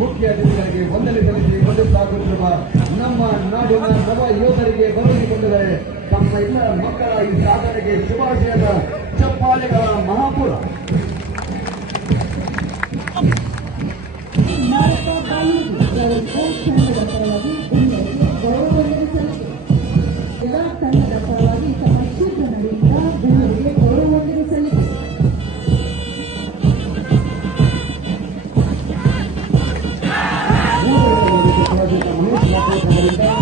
ಮುಖ್ಯ ಅತಿಥಿಗಳಿಗೆ ವಂದನೆ ಸಲ್ಲಿಸಿ ಮುಂದಿದ್ದಾಗುತ್ತಿರುವ ನಮ್ಮ ನಾಡಿನ ನವ ಯೋಧರಿಗೆ ಬರೆದುಕೊಂಡಿದ್ದಾರೆ ತಮ್ಮ ಎಲ್ಲ ಮಕ್ಕಳ ಈ ಸಾಧನೆಗೆ ಶುಭಾಶಯದ ಚಪ್ಪಾಳೆಗಳ ಮಹಾಪುರ. ತಂಡದ ಪರವಾಗಿ ತಮ್ಮ ಕ್ಷೇತ್ರ ನಡೆಯುತ್ತಾ ಗಣ್ಯರಿಗೆ ಗೌರವವನ್ನು ಸಲ್ಲಿಸಿದೆ. ಮಹೇಶ್